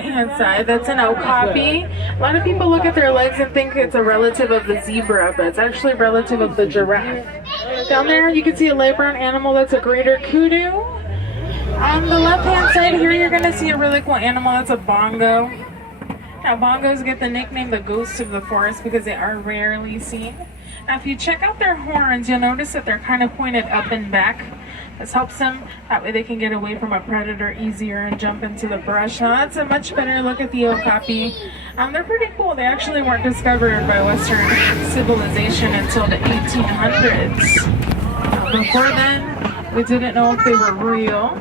right-hand side, that's an okapi. A lot of people look at their legs and think it's a relative of the zebra, but it's actually a relative of the giraffe. Down there, you can see a light brown animal. That's a greater kudu. On the left-hand side here, you're going to see a really cool animal. That's a bongo. Now, bongos get the nickname the ghosts of the forest because they are rarely seen. Now, if you check out their horns, you'll notice that they're kind of pointed up and back. This helps them. That way they can get away from a predator easier and jump into the brush. Now, that's a much better look at the okapi. They're pretty cool. They actually weren't discovered by Western civilization until the 1800s. Before then, we didn't know if they were real.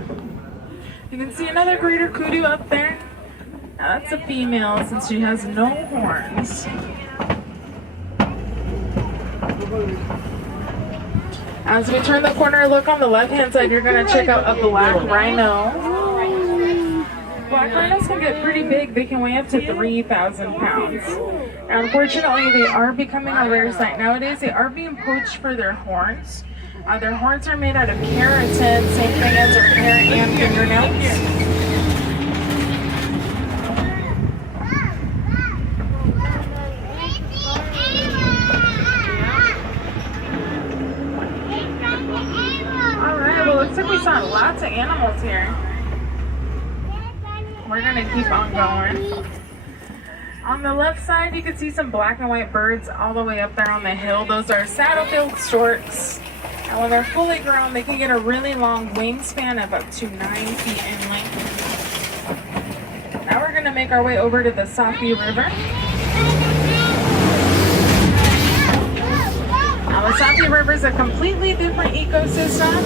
You can see another greater kudu up there. Now, that's a female since she has no horns. As we turn the corner, look on the left-hand side, you're going to check out a black rhino. Black rhinos can get pretty big. They can weigh up to 3,000 pounds. Now, unfortunately, they are becoming a rare sight nowadays. They are being poached for their horns. Their horns are made out of keratin, same thing as their hair and fingernails. Looks like we saw lots of animals here. We're gonna keep on going. On the left side, you can see some black and white birds all the way up there on the hill. Those are saddle-billed storks. And when they're fully grown, they can get a really long wingspan of up to 9 feet in length. Now we're gonna make our way over to the Safi River. Now the Safi River is a completely different ecosystem.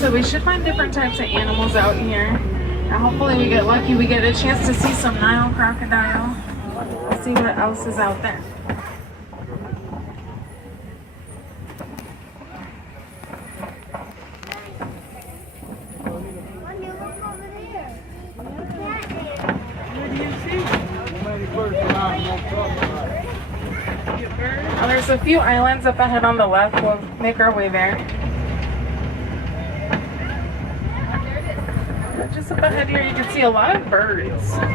So we should find different types of animals out here. And hopefully we get lucky, we get a chance to see some Nile crocodile. Let's see what else is out there. Now there's a few islands up ahead on the left. We'll make our way there. Just up ahead here, you can see a lot of birds. Now,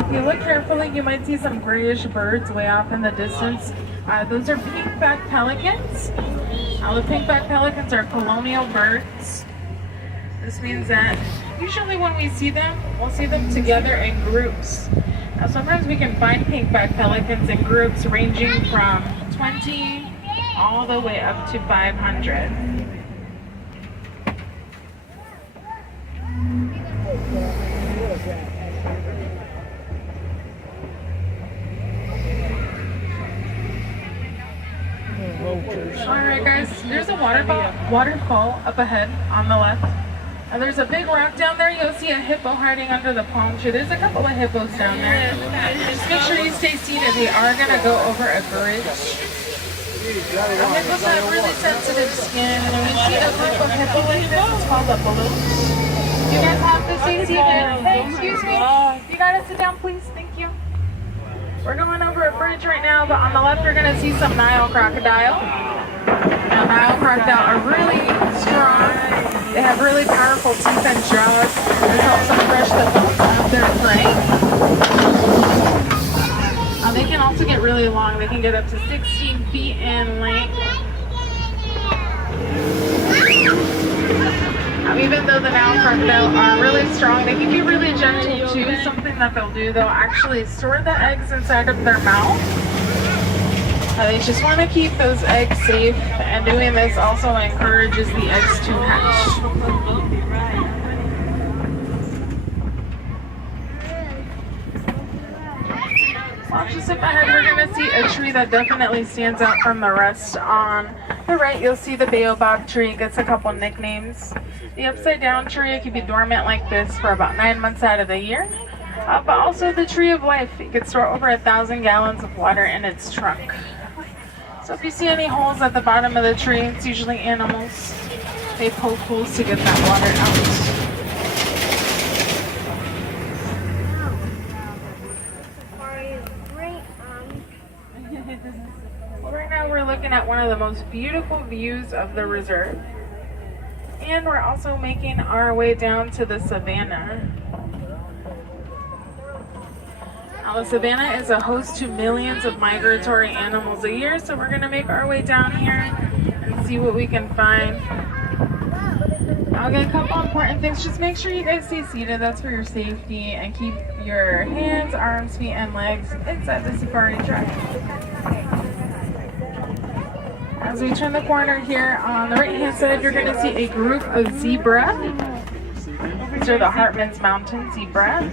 if you look carefully, you might see some grayish birds way off in the distance. Those are pink-backed pelicans. The pink-backed pelicans are colonial birds. This means that usually when we see them, we'll see them together in groups. Now, sometimes we can find pink-backed pelicans in groups ranging from 20 all the way up to 500. Alright guys, there's a waterfall up ahead on the left. And there's a big rock down there. You'll see a hippo hiding under the palm tree. There's a couple of hippos down there. Just make sure you stay seated. We are going to go over a bridge. Hippos have really sensitive skin. And when we see a group of hippos like this, it's called a balloon. You guys have to stay seated. Hey, excuse me. You gotta sit down, please. Thank you. We're going over a bridge right now, but on the left we're gonna see some Nile crocodile. Now, Nile crocodile are really strong. They have really powerful teeth and jaws. This helps them crush the bones of their prey. They can also get really long. They can get up to 16 feet in length. Even though the Nile crocodile are really strong, they can be really gentle too. Something that they'll do, they'll actually store the eggs inside of their mouth. They just want to keep those eggs safe, and doing this also encourages the eggs to hatch. Just up ahead, we're going to see a tree that definitely stands out from the rest. On the right, you'll see the baobab tree. It gets a couple nicknames. The upside down tree, it can be dormant like this for about 9 months out of the year. But also the tree of life. It can store over 1,000 gallons of water in its trunk. So if you see any holes at the bottom of the tree, it's usually animals. They poke holes to get that water out. Well, right now we're looking at one of the most beautiful views of the reserve. And we're also making our way down to the savannah. Now, the savannah is a host to millions of migratory animals a year, so we're going to make our way down here and see what we can find. I'll get a couple important things. Just make sure you guys stay seated. That's for your safety. And keep your hands, arms, feet, and legs inside the safari truck. As we turn the corner here on the right-hand side, you're going to see a group of zebra. These are the Hartman's Mountain zebra.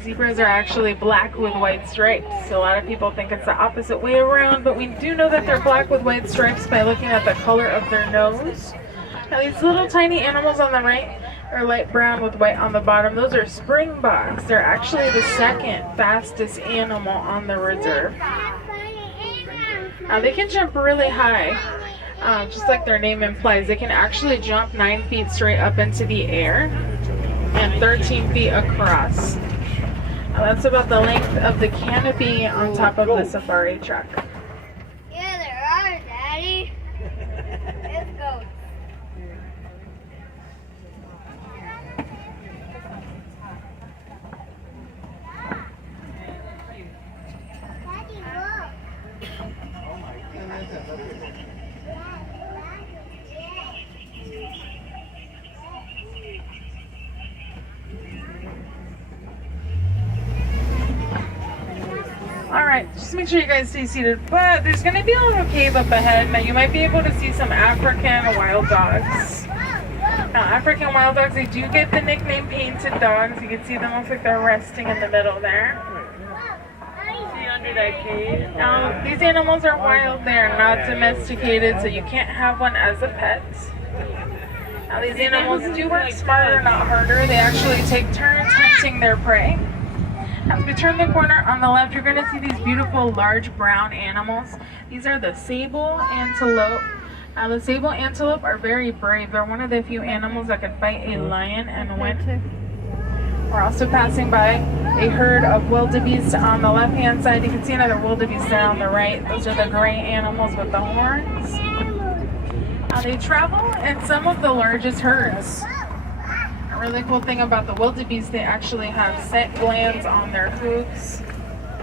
Zebras are actually black with white stripes. So a lot of people think it's the opposite way around, but we do know that they're black with white stripes by looking at the color of their nose. Now these little tiny animals on the right are light brown with white on the bottom. Those are springboks. They're actually the second fastest animal on the reserve. They can jump really high, just like their name implies. They can actually jump 9 feet straight up into the air and 13 feet across. That's about the length of the canopy on top of the safari truck. Yeah, there are, Daddy. Let's go. Daddy, look. Alright, just make sure you guys stay seated, but there's going to be a little cave up ahead. Now you might be able to see some African wild dogs. Now African wild dogs, they do get the nickname painted dogs. You can see them look like they're resting in the middle there. See under that cave? Now these animals are wild, they're not domesticated, so you can't have one as a pet. Now these animals do work smarter, not harder. They actually take turns hunting their prey. As we turn the corner on the left, you're going to see these beautiful large brown animals. These are the sable antelope. Now the sable antelope are very brave. They're one of the few animals that can fight a lion and win. We're also passing by a herd of wildebeest on the left-hand side. You can see another wildebeest there on the right. Those are the gray animals with the horns. Now they travel in some of the largest herds. A really cool thing about the wildebeest, they actually have scent glands on their hooves.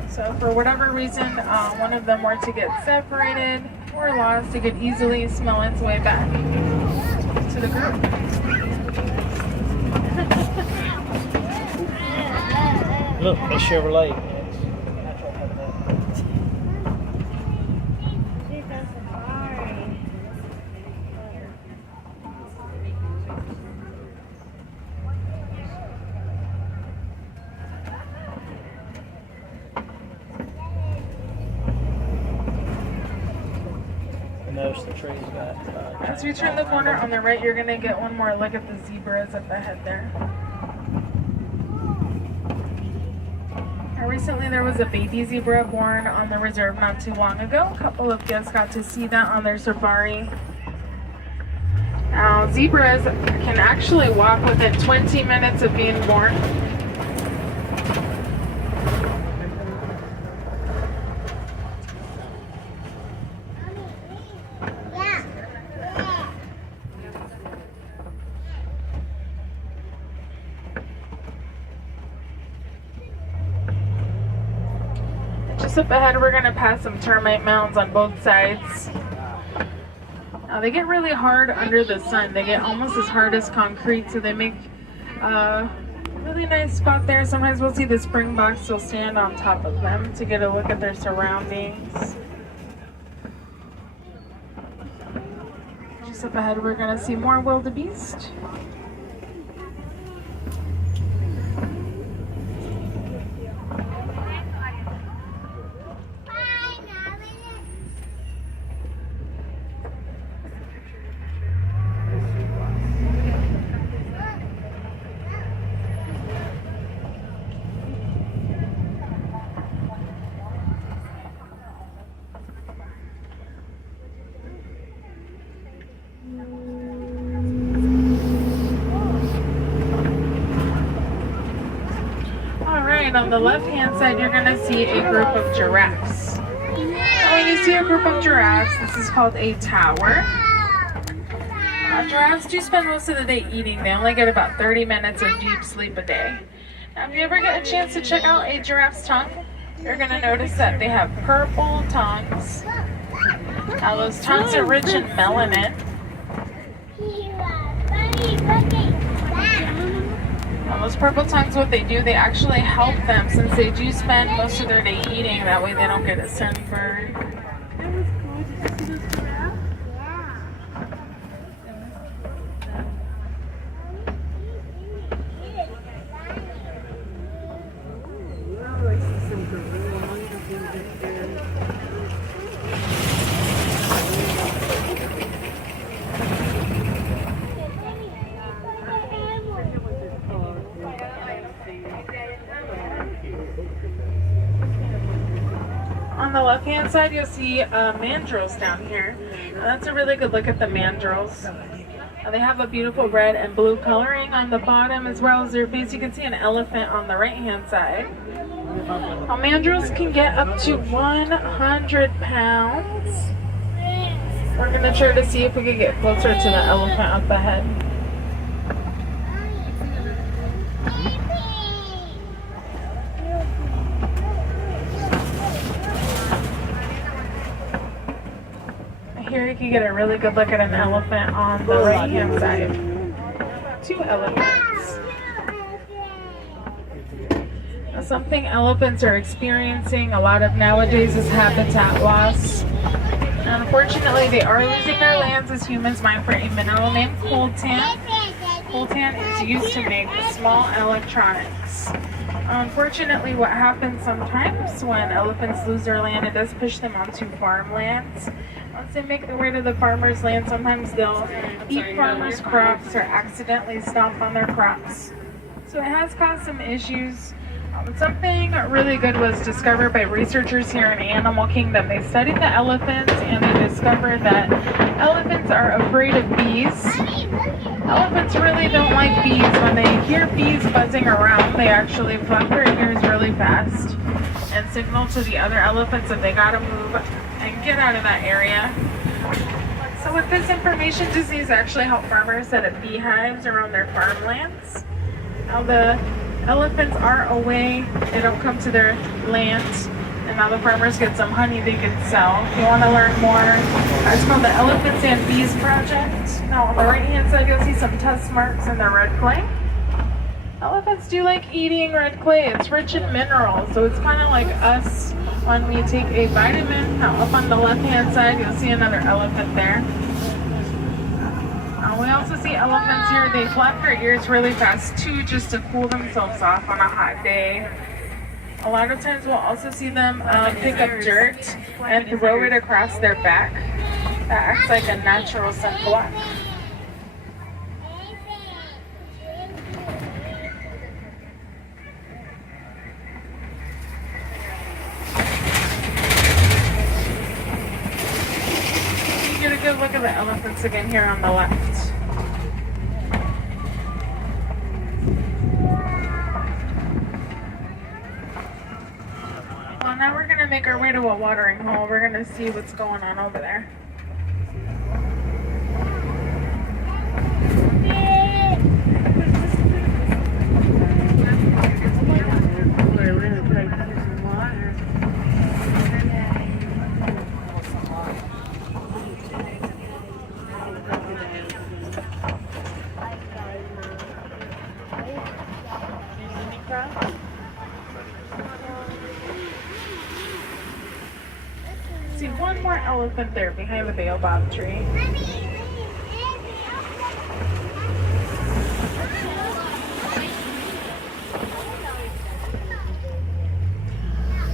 So for whatever reason, one of them were to get separated or lost, it could easily smell its way back to the group. Look, a Chevrolet. The trees got, as we turn the corner on the right, you're going to get one more look at the zebras up ahead there. Recently there was a baby zebra born on the reserve not too long ago. A couple of guests got to see that on their safari. Now zebras can actually walk within 20 minutes of being born. Just up ahead, we're going to pass some termite mounds on both sides. Now, they get really hard under the sun. They get almost as hard as concrete, so they make a really nice spot there. Sometimes we'll see the springboks will stand on top of them to get a look at their surroundings. Just up ahead, we're going to see more wildebeest. On the left-hand side, you're going to see a group of giraffes. Now, when you see a group of giraffes, this is called a tower. Giraffes do spend most of the day eating. They only get about 30 minutes of deep sleep a day. Now, if you ever get a chance to check out a giraffe's tongue, you're going to notice that they have purple tongues. Now, those tongues are rich in melanin. Now, those purple tongues, what they do, they actually help them since they do spend most of their day eating. That way they don't get a sunburn. On the left-hand side, you'll see mandrills down here. Now, that's a really good look at the mandrills. Now, they have a beautiful red and blue coloring on the bottom as well as their face. You can see an elephant on the right-hand side. Now, mandrills can get up to 100 pounds. We're going to try to see if we can get closer to the elephant up ahead. Here you can get a really good look at an elephant on the right hand side. 2 elephants. Now, something elephants are experiencing a lot of nowadays is habitat loss. And unfortunately, they are losing their lands as humans mine for a mineral named coltan. Coltan is used to make small electronics. Unfortunately, what happens sometimes when elephants lose their land, it does push them onto farmlands. Once they make their way to the farmer's land, sometimes they'll eat farmers' crops or accidentally stomp on their crops. So it has caused some issues. Something really good was discovered by researchers here in Animal Kingdom. They studied the elephants and they discovered that elephants are afraid of bees. Elephants really don't like bees. When they hear bees buzzing around, they actually flap their ears really fast and signal to the other elephants that they gotta move and get out of that area. So with this information, Disney's actually helped farmers set up beehives around their farmlands. Now the elephants are away, they don't come to their land, and now the farmers get some honey they can sell. If you want to learn more, it's called the Elephants and Bees Project. Now on the right hand side you'll see some test marks in the red clay. Elephants do like eating red clay. It's rich in minerals, so it's kind of like us when we take a vitamin. Now up on the left hand side you'll see another elephant there. We also see elephants here. They flap their ears really fast too, just to cool themselves off on a hot day. A lot of times we'll also see them pick up dirt and throw it across their back. That acts like a natural sunblock. You get a good look at the elephants again here on the left. Well, now we're going to make our way to a watering hole. We're going to see what's going on over there. See one more elephant there behind the baobab tree.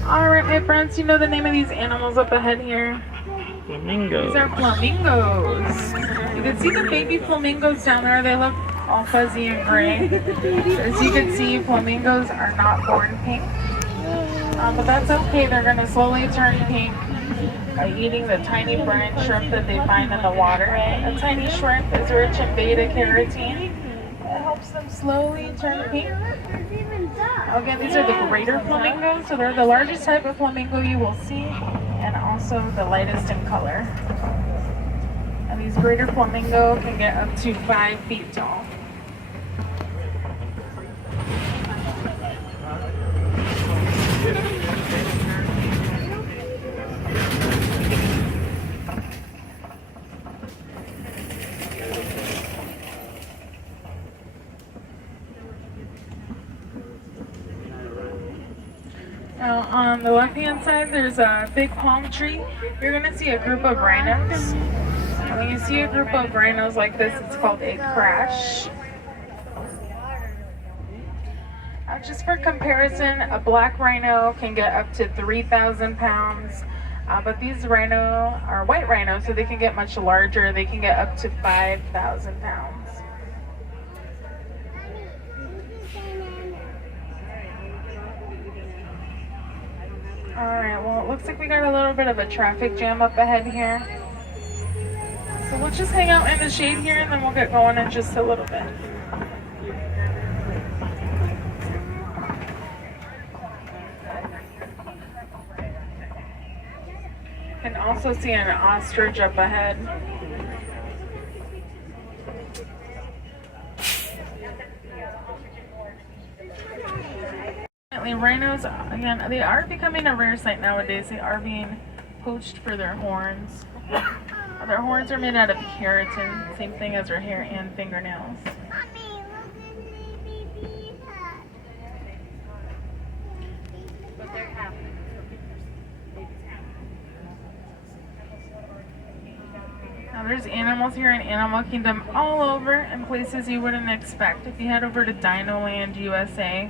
Alright, my friends, you know the name of these animals up ahead here? Flamingos. These are flamingos. You can see the baby flamingos down there. They look all fuzzy and gray. As you can see, flamingos are not born pink. But that's okay. They're going to slowly turn pink by eating the tiny brine shrimp that they find in the water. A tiny shrimp is rich in beta-carotene. It helps them slowly turn pink. Again, these are the greater flamingos, so they're the largest type of flamingo you will see, and also the lightest in color. And these greater flamingo can get up to 5 feet tall. Now, on the left-hand side, there's a big palm tree. You're going to see a group of rhinos. And when you see a group of rhinos like this, it's called a crash. Just for comparison, a black rhino can get up to 3,000 pounds. But these rhino are white rhinos, so they can get much larger. They can get up to 5,000 pounds. Alright, well, it looks like we got a little bit of a traffic jam up ahead here. So we'll just hang out in the shade here and then we'll get going in just a little bit. You can also see an ostrich up ahead. Rhinos, again, they are becoming a rare sight nowadays. They are being poached for their horns. Their horns are made out of keratin, same thing as their hair and fingernails. Mommy, look at me, baby. But they're happy. Now there's animals here in Animal Kingdom all over in places you wouldn't expect. If you head over to Dino Land USA,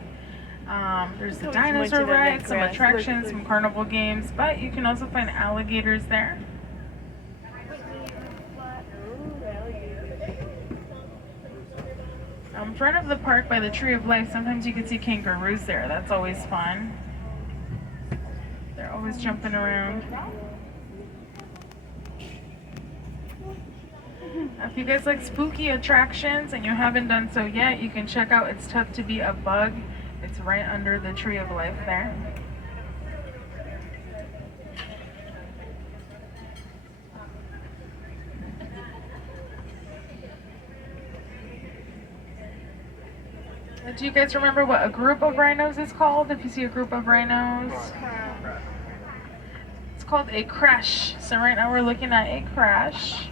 there's the dinosaur ride, some attractions, some carnival games, but you can also find alligators there. In front of the park by the Tree of Life, sometimes you can see kangaroos there. That's always fun. They're always jumping around. If you guys like spooky attractions and you haven't done so yet, you can check out It's Tough to Be a Bug. It's right under the Tree of Life there. Do you guys remember what a group of rhinos is called? If you see a group of rhinos, it's called a crash. So right now we're looking at a crash.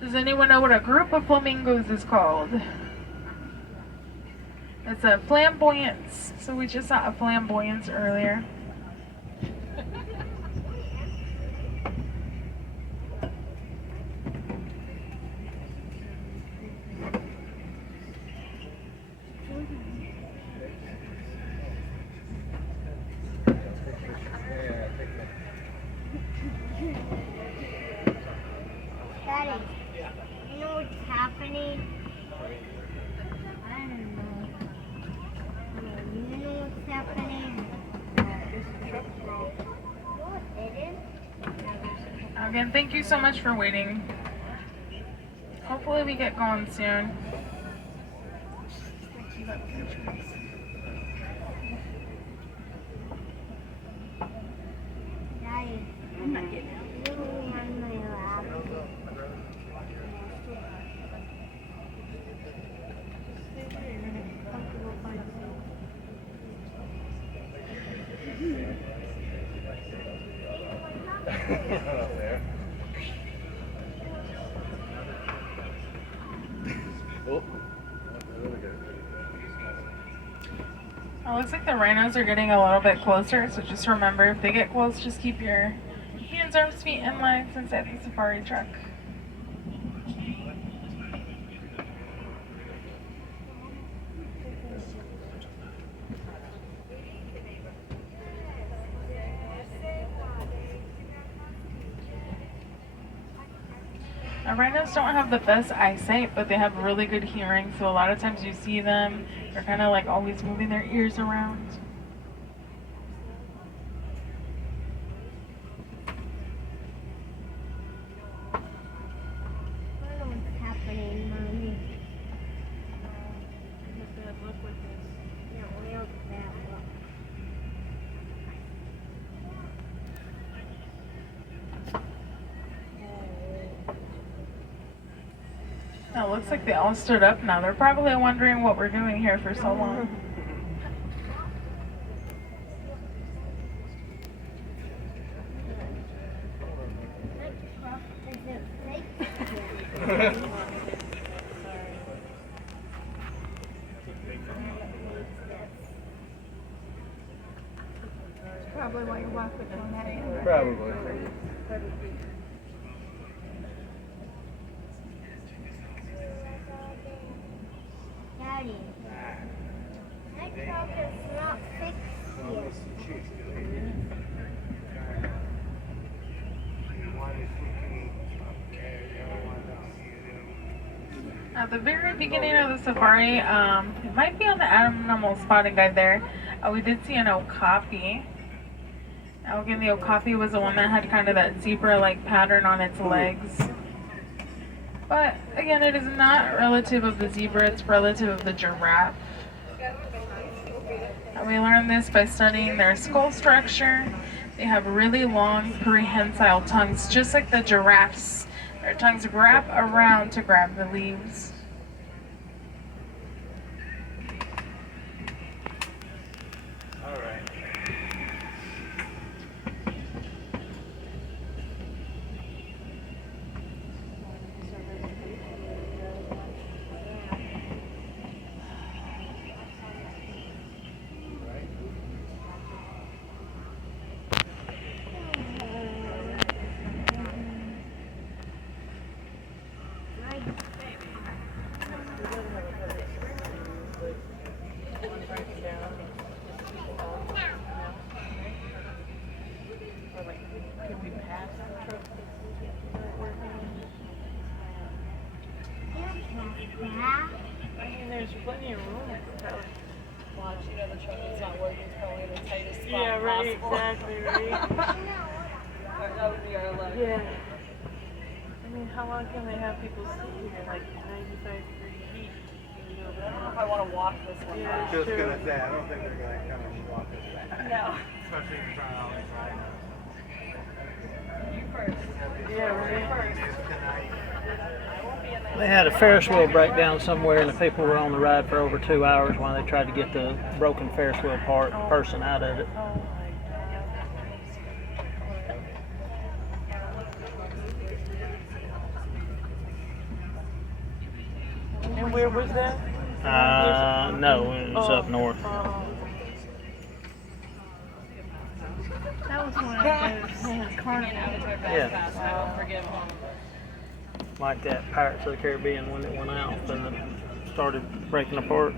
Does anyone know what a group of flamingos is called? It's a flamboyance. So we just saw a flamboyance earlier. Daddy, you know what's happening? I don't know. You know what's happening? Again, thank you so much for waiting. Hopefully we get going soon. Daddy, I'm not getting out. You on my lap. It looks like the rhinos are getting a little bit closer, so just remember, if they get close, just keep your hands, arms, feet, and legs inside the safari truck. Now, rhinos don't have the best eyesight, but they have really good hearing, so a lot of times you see them, they're kind of like always moving their ears around. I don't know what's happening, Mommy. Yeah, real bad look. looks like they all stood up now. They're probably wondering what we're doing here for so long. Probably why you're walking on that end. Probably. Daddy, that truck is not fixed yet. At the very beginning of the safari, it might be on the animal spotting guide there, we did see an okapi. Now again, the okapi was the one that had kind of that zebra-like pattern on its legs. But again, it is not relative of the zebra, it's relative of the giraffe. And we learned this by studying their skull structure. They have really long prehensile tongues, just like the giraffes. Their tongues wrap around to grab the leaves. All right. I mean, there's plenty of room. Watch, you know, the truck is not working. It's probably in the tightest spot Yeah, right, possible. exactly, right. That would be our luck. Yeah. I mean, how long can they have people sit here? Like 95-degree heat? You know, I don't know if I want to walk this one. Yeah. Just gonna say, I don't think they're gonna come and walk us back. No. Especially in front of all these rhinos. You first. Yeah, right. They had a Ferris wheel breakdown somewhere, and the people were on the ride for over 2 hours while they tried to get the broken Ferris wheel person out of it. Oh my God. And where was that? No, it was up north. That was one of those carnival. Yeah, I don't forgive them. like that Pirates of the Caribbean when it went out and it started breaking apart.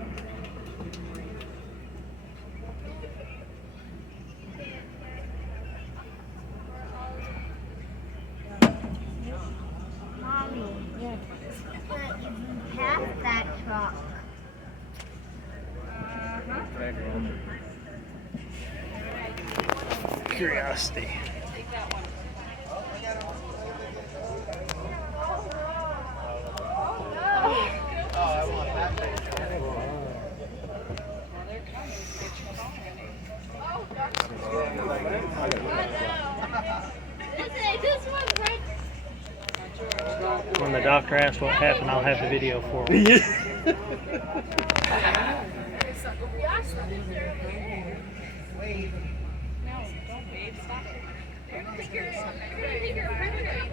Mommy, yeah. But you passed that truck. Curiosity. When the doctor asks what happened, I'll have the video for him.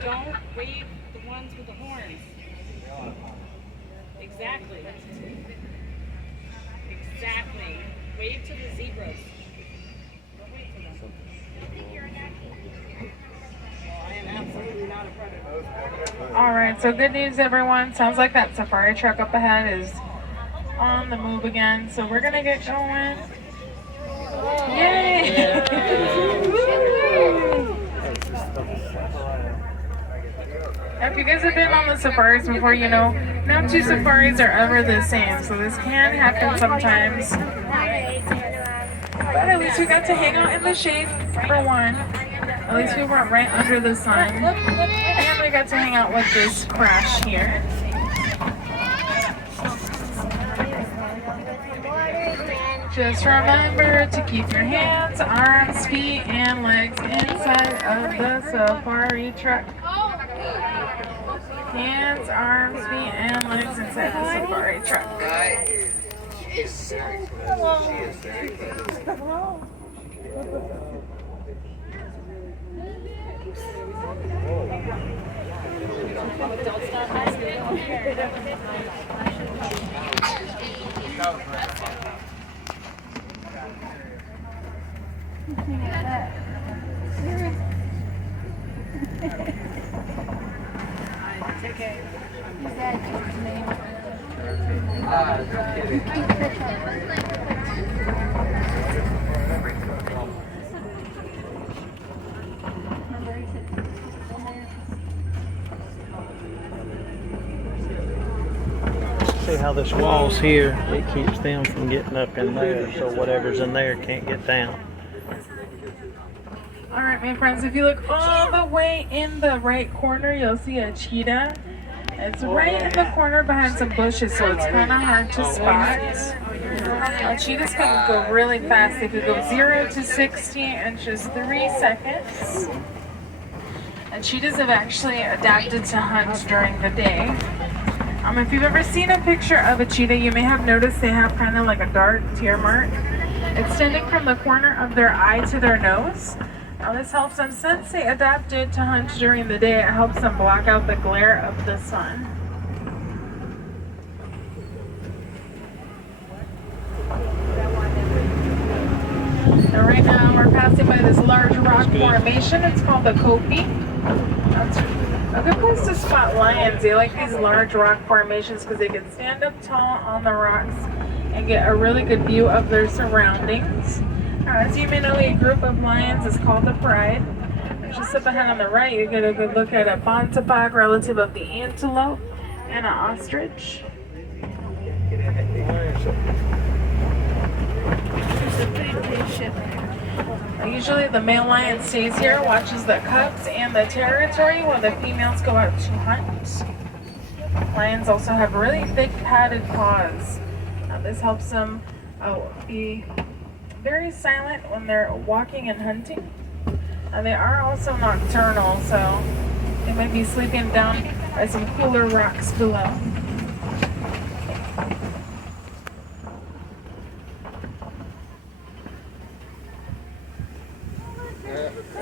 Don't wave the ones with the horns. Exactly. Exactly. Wave to the zebras. Don't wave to them. Well, I am absolutely not a predator. Alright, so good news everyone. Sounds like that safari truck up ahead is on the move again. So we're gonna get going. Yay! If you guys have been on the safaris before, you know, no two safaris are ever the same. So this can happen sometimes. But at least we got to hang out in the shade for one. At least we weren't right under the sun. And we got to hang out with this crash here. Just remember to keep your hands, arms, feet, and legs inside of the safari truck. Hands, arms, feet, and legs inside the safari truck. See how this wall's here? It keeps them from getting up in there, so whatever's in there can't get down. Alright, my friends, if you look all the way in the right corner, you'll see a cheetah. It's right in the corner behind some bushes, so it's kind of hard to spot. Cheetahs can go really fast. They could go 0 to 60 in just 3 seconds. And cheetahs have actually adapted to hunt during the day. If you've ever seen a picture of a cheetah, you may have noticed they have kind of like a dark tear mark extending from the corner of their eye to their nose. Now this helps them, since they adapted to hunt during the day, it helps them block out the glare of the sun. And right now we're passing by this large rock formation. It's called the Kopi. That's a good place to spot lions. They like these large rock formations because they can stand up tall on the rocks and get a really good view of their surroundings. As you may know, a group of lions is called the pride. Just up ahead on the right, you get a good look at a bontapak, relative of the antelope, and an ostrich. Usually the male lion stays here, watches the cubs and the territory while the females go out to hunt. Lions also have really thick padded paws. This helps them be very silent when they're walking and hunting. They are also nocturnal, so they might be sleeping down by some cooler rocks below.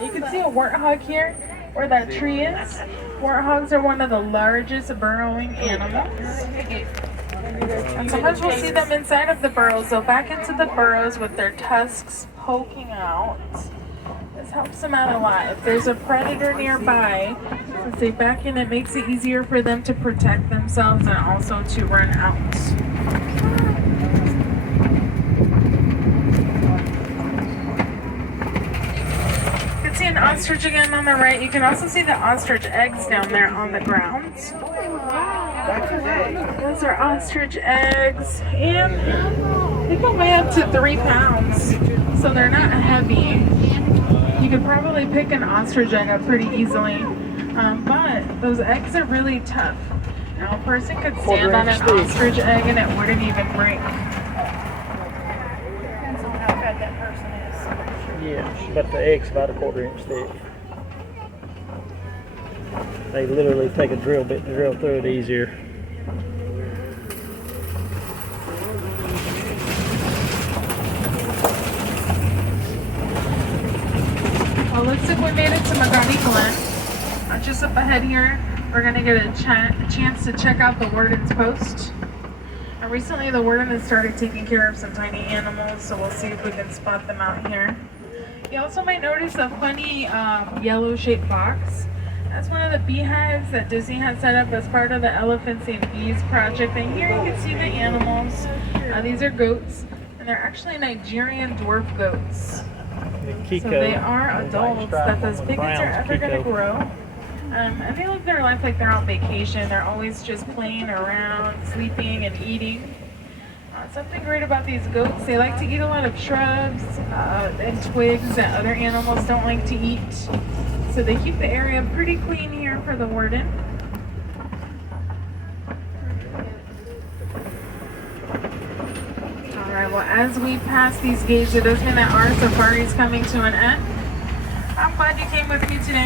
You can see a warthog here where that tree is. Warthogs are one of the largest burrowing animals. And sometimes we'll see them inside of the burrows. So back into the burrows with their tusks poking out. This helps them out a lot. If there's a predator nearby, since they back in, it makes it easier for them to protect themselves and also to run out. You can see an ostrich again on the right. You can also see the ostrich eggs down there on the ground. Those are ostrich eggs, and they can weigh up to 3 pounds, so they're not heavy. You could probably pick an ostrich egg up pretty easily, but those eggs are really tough. Now, a person could stand on an ostrich egg and it wouldn't even break. Depends on how fat that person is. Yes, but the egg's about a 1/4 inch thick. They literally take a drill bit to drill through it easier. Well, looks like we made it to Magadi Glen. Just up ahead here, we're going to get a chance to check out the warden's post. Recently, the warden has started taking care of some tiny animals, so we'll see if we can spot them out here. You also might notice a funny yellow-shaped box. That's one of the beehives that Disney had set up as part of the Elephants and Bees project. And here you can see the animals. These are goats, and they're actually Nigerian dwarf goats. So they are adults that those piglets are ever going to grow. And they live their life like they're on vacation. They're always just playing around, sleeping and eating. Something great about these goats, they like to eat a lot of shrubs and twigs that other animals don't like to eat. So they keep the area pretty clean here for the warden. Alright, well, as we pass these gates, it does mean that our safari is coming to an end. I'm glad you came with me today.